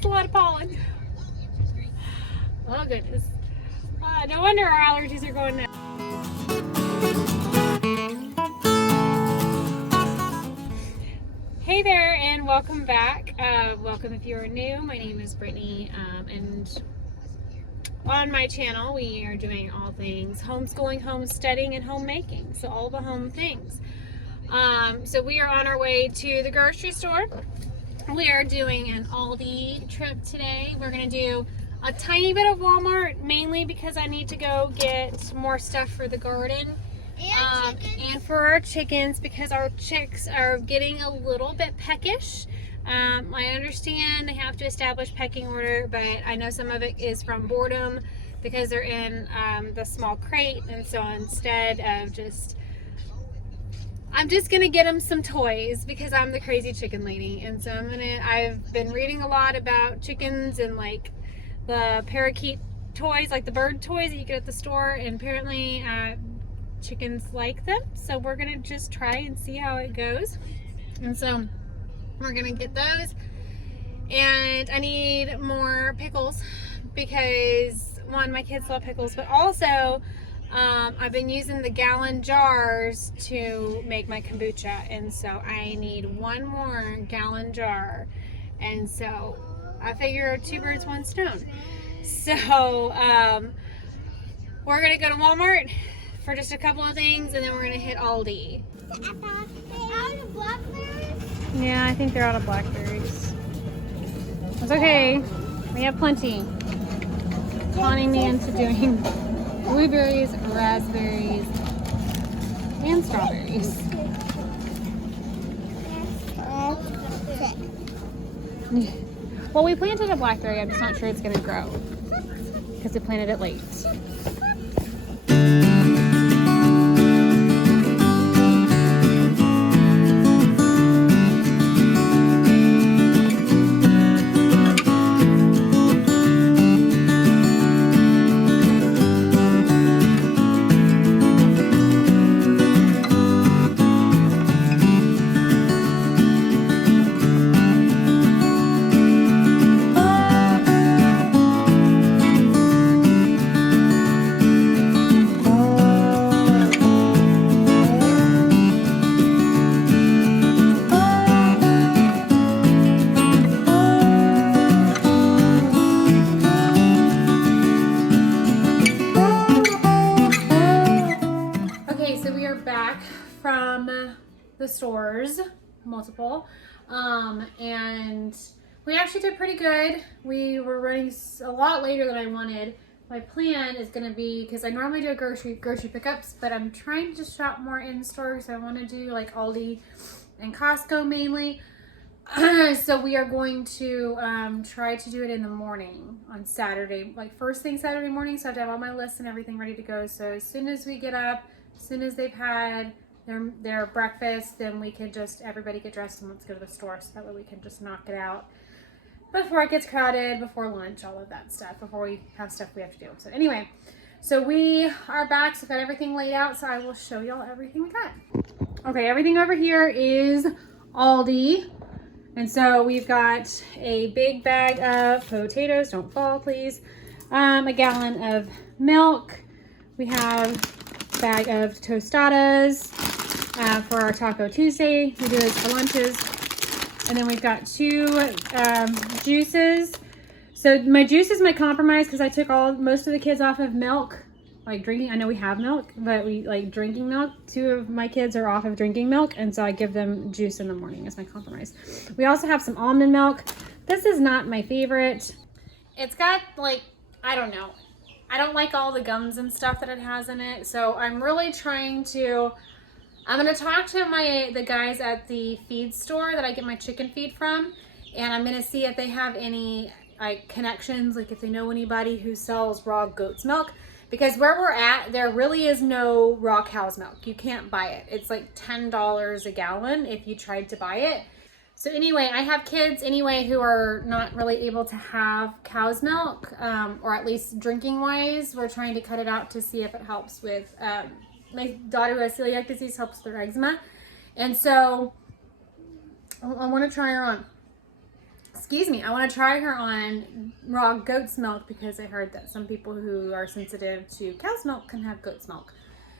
is a lot of pollen. Oh goodness. No wonder our allergies are going down. Hey there and welcome back. Welcome if you're new. My name is Brittany and on my channel we are doing all things homeschooling, homesteading, and homemaking. So all the home things. So we are on our way to the grocery store. We are doing an Aldi trip today. We're going to do a tiny bit of Walmart, mainly because I need to go get more stuff for the garden. And for our chickens, because our chicks are getting a little bit peckish. I understand they have to establish pecking order, but I know some of it is from boredom because they're in the small crate. And so instead of I'm just gonna get them some toys because I'm the crazy chicken lady. And so I've been reading a lot about chickens and like the parakeet toys, like the bird toys that you get at the store, and apparently chickens like them. So we're gonna just try and see how it goes. And so we're gonna get those. And I need more pickles because one, my kids love pickles, but also I've been using the gallon jars to make my kombucha, and so I need one more gallon jar. And so I figure two birds, one stone. So we're gonna go to Walmart for just a couple of things, and then we're gonna hit Aldi. Out of blackberries? Yeah, I think they're out of blackberries. It's okay. We have plenty. Conning me into doing blueberries, raspberries, and strawberries. Well, we planted a blackberry. I'm just not sure it's going to grow because we planted it late. From the stores, multiple, and we actually did pretty good. We were running a lot later than I wanted. My plan is going to be, because I normally do grocery pickups, but I'm trying to just shop more in stores. I want to do like Aldi and Costco mainly. So we are going to try to do it in the morning on Saturday, like first thing Saturday morning. So I have to have all my lists and everything ready to go. So as soon as we get up, as soon as they've had their breakfast, then we can just everybody get dressed and let's go to the store, so that way we can just knock it out before it gets crowded, before lunch, all of that stuff, before we have stuff we have to do. So anyway, so we are back, so we've got everything laid out, so I will show y'all everything we got. Okay, everything over here is Aldi, and so we've got a big bag of potatoes, don't fall please, a gallon of milk, we have a bag of tostadas for our Taco Tuesday. We do this for lunches. And then we've got two juices. So my juice is my compromise because I took most of the kids off of milk, like drinking. I know we have milk, but we like drinking milk. Two of my kids are off of drinking milk, and so I give them juice in the morning as my compromise. We also have some almond milk. This is not my favorite. It's got like, I don't know. I don't like all the gums and stuff that it has in it, so I'm really trying to, I'm going to talk to the guys at the feed store that I get my chicken feed from, and I'm going to see if they have any like connections, like if they know anybody who sells raw goat's milk, because where we're at, there really is no raw cow's milk. You can't buy it. It's like $10 a gallon if you tried to buy it. So anyway, I have kids anyway who are not really able to have cow's milk, or at least drinking wise. We're trying to cut it out to see if it helps with, my daughter who has celiac disease, helps with her eczema. And so I want to try her on. excuse me, I want to try her on raw goat's milk because I heard that some people who are sensitive to cow's milk can have goat's milk.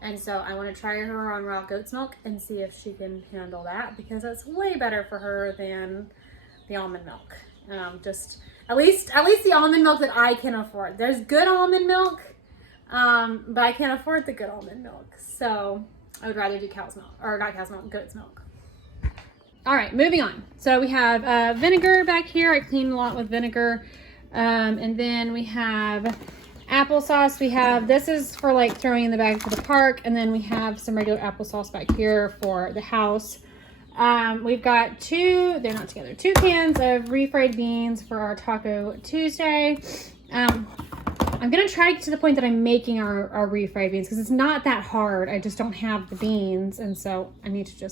And so I want to try her on raw goat's milk and see if she can handle that because that's way better for her than the almond milk. Just at least the almond milk that I can afford. There's good almond milk, but I can't afford the good almond milk. So I would rather do cow's milk, or not cow's milk, goat's milk. All right, moving on. So we have vinegar back here. I cleaned a lot with vinegar. And then we have applesauce. This is for like throwing in the bag for the park. And then we have some regular applesauce back here for the house. We've got two cans of refried beans for our Taco Tuesday. I'm going to try to the point that I'm making our refried beans because it's not that hard. I just don't have the beans. And so I need to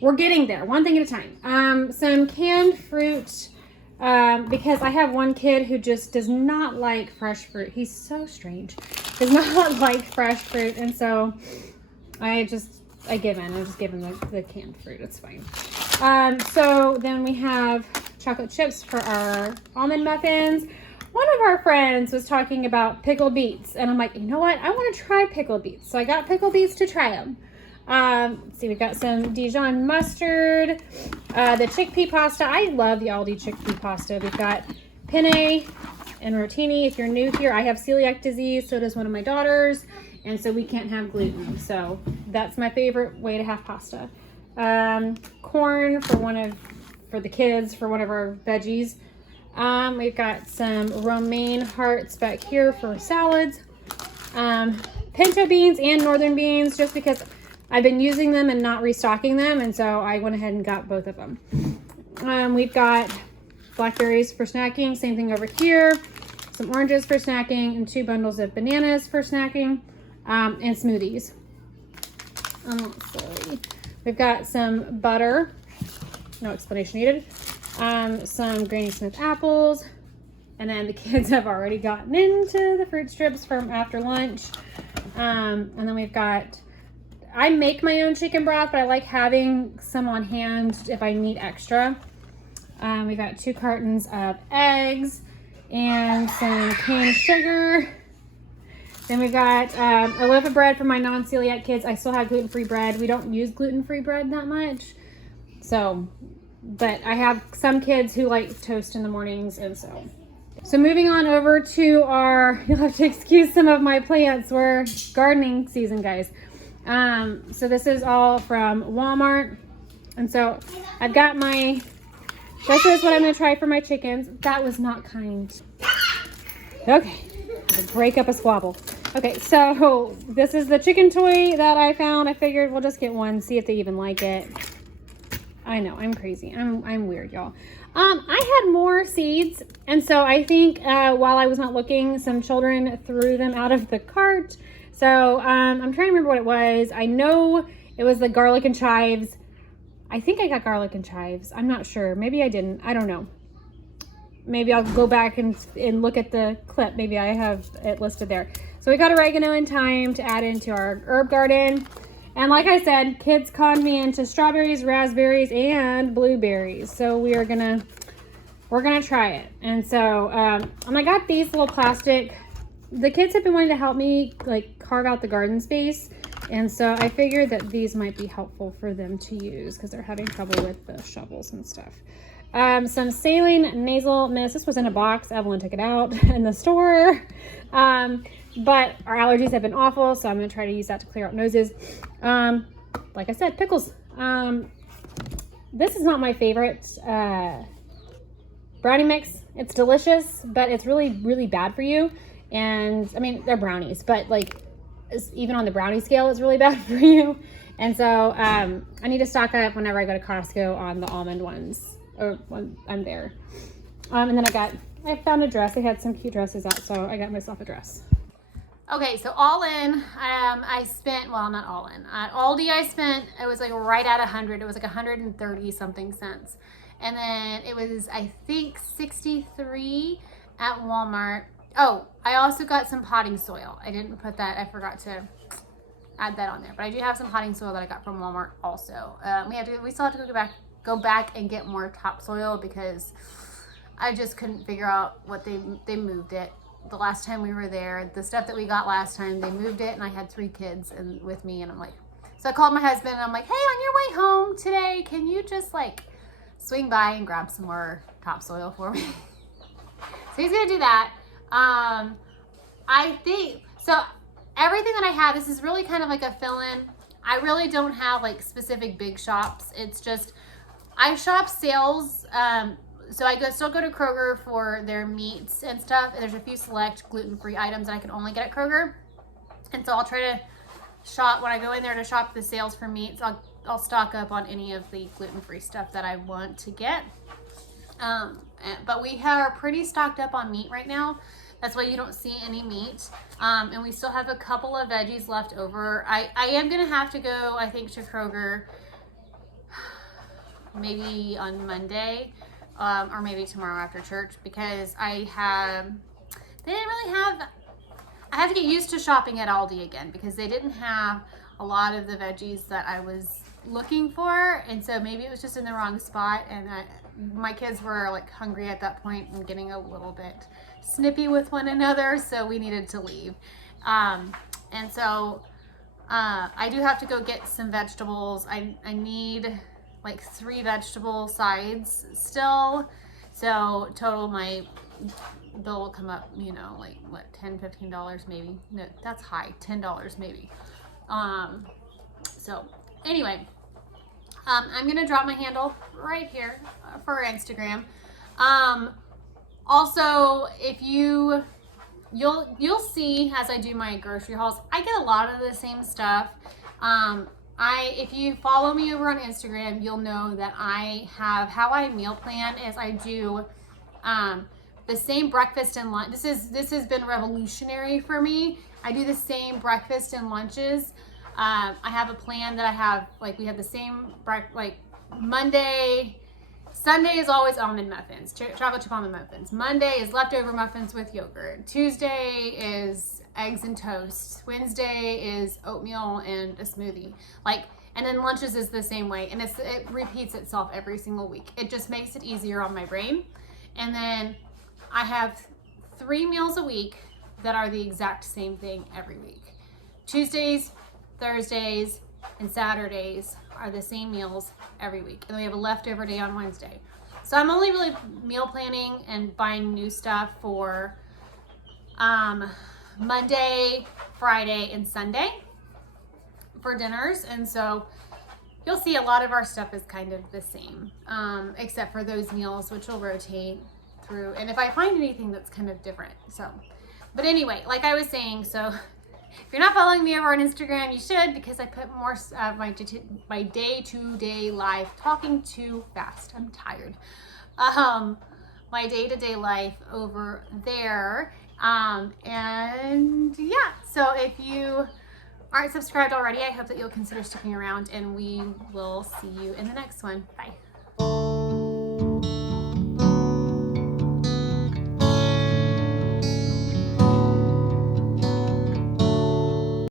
we're getting there, one thing at a time. Some canned fruit, because I have one kid who just does not like fresh fruit. He's so strange. Does not like fresh fruit. And so I give in. I just give him the canned fruit. It's fine. So then we have chocolate chips for our almond muffins. One of our friends was talking about pickled beets. And I'm like, you know what? I want to try pickled beets. So I got pickled beets to try them. Let's see, we've got some Dijon mustard, the chickpea pasta. I love the Aldi chickpea pasta. We've got penne and rotini. If you're new here, I have celiac disease. So does one of my daughters. And so we can't have gluten. So that's my favorite way to have pasta. Corn for the kids, for one of our veggies. We've got some romaine hearts back here for salads. Pinto beans and northern beans, just because I've been using them and not restocking them, and so I went ahead and got both of them. We've got blackberries for snacking, same thing over here. Some oranges for snacking, and 2 bundles of bananas for snacking, and smoothies. Let's see. We've got some butter, no explanation needed. Some Granny Smith apples, and then the kids have already gotten into the fruit strips from after lunch. And then we've got, I make my own chicken broth, but I like having some on hand if I need extra. We've got 2 cartons of eggs and some cane sugar. Then we've got a loaf of bread for my non-celiac kids. I still have gluten-free bread. We don't use gluten-free bread that much. So, but I have some kids who like toast in the mornings, and so moving on over to you'll have to excuse some of my plants. We're gardening season, guys. So this is all from Walmart. And so I've got this is what I'm going to try for my chickens. That was not kind. Okay. Break up a squabble. Okay. So this is the chicken toy that I found. I figured we'll just get one, see if they even like it. I know, I'm crazy. I'm weird, y'all. I had more seeds. And so I think, while I was not looking, some children threw them out of the cart. So, I'm trying to remember what it was. I know it was the garlic and chives. I think I got garlic and chives. I'm not sure. Maybe I didn't. I don't know. Maybe I'll go back and look at the clip. Maybe I have it listed there. So we got oregano and thyme to add into our herb garden. And like I said, kids conned me into strawberries, raspberries, and blueberries. So we're gonna try it. And so, I got these little plastic. The kids have been wanting to help me like carve out the garden space. And so I figured that these might be helpful for them to use because they're having trouble with the shovels and stuff. Some saline nasal mist. This was in a box. Evelyn took it out in the store. But our allergies have been awful, so I'm going to try to use that to clear out noses. Like I said, pickles. This is not my favorite brownie mix. It's delicious, but it's really, really bad for you. And I mean, they're brownies, but like even on the brownie scale, it's really bad for you. And so I need to stock up whenever I go to Costco on the almond ones, or when I'm there. And then I found a dress. They had some cute dresses out, so I got myself a dress. Okay, so all in, I spent, well, not all in. At Aldi, it was like right at 100. It was like 130 something cents. And then it was, I think, 63 at Walmart. Oh, I also got some potting soil. I didn't put that, I forgot to add that on there. But I do have some potting soil that I got from Walmart also. We still have to go back go back and get more topsoil because I just couldn't figure out what they moved it. The last time we were there, the stuff that we got last time, they moved it, and I had 3 kids and with me, and I'm like, so I called my husband and I'm like, hey, on your way home today, can you just like swing by and grab some more topsoil for me? So he's gonna do that. I think, so everything that I have, this is really kind of like a fill-in. I really don't have like specific big shops. It's just, I shop sales. So I still go to Kroger for their meats and stuff. And there's a few select gluten-free items that I can only get at Kroger. And so I'll try to shop, when I go in there to shop the sales for meats, I'll stock up on any of the gluten-free stuff that I want to get. But we are pretty stocked up on meat right now. That's why you don't see any meat. And we still have a couple of veggies left over. I am gonna have to go, I think, to Kroger maybe on Monday, or maybe tomorrow after church, because they didn't really have, I have to get used to shopping at Aldi again because they didn't have a lot of the veggies that I was looking for, and so maybe it was just in the wrong spot, and my kids were like hungry at that point and getting a little bit snippy with one another, so we needed to leave. And so I do have to go get some vegetables. I need like 3 vegetable sides still, so total my bill will come up, you know, like what, $10-15 maybe. No, that's high, $10 maybe. So anyway, I'm gonna drop my handle right here for Instagram. Also, if you'll see as I do my grocery hauls, I get a lot of the same stuff. If you follow me over on Instagram, you'll know that how I meal plan is I do the same breakfast and lunch. This has been revolutionary for me. I do the same breakfast and lunches. I have a plan that I have, like we have the same like Monday, Sunday is always almond muffins, chocolate chip almond muffins. Monday is leftover muffins with yogurt. Tuesday is eggs and toast. Wednesday is oatmeal and a smoothie. And then lunches is the same way, and it repeats itself every single week. It just makes it easier on my brain. And then I have 3 meals a week that are the exact same thing every week. Tuesdays, Thursdays, and Saturdays are the same meals every week. And then we have a leftover day on Wednesday. So I'm only really meal planning and buying new stuff for Monday, Friday, and Sunday for dinners. And so you'll see a lot of our stuff is kind of the same, except for those meals, which will rotate through. And if I find anything that's kind of different. So, but anyway, like I was saying, so if you're not following me over on Instagram, you should, because I put more my day-to-day life, talking too fast, I'm tired, my day-to-day life over there. And yeah, so if you aren't subscribed already, I hope that you'll consider sticking around, and we will see you in the next one. Bye.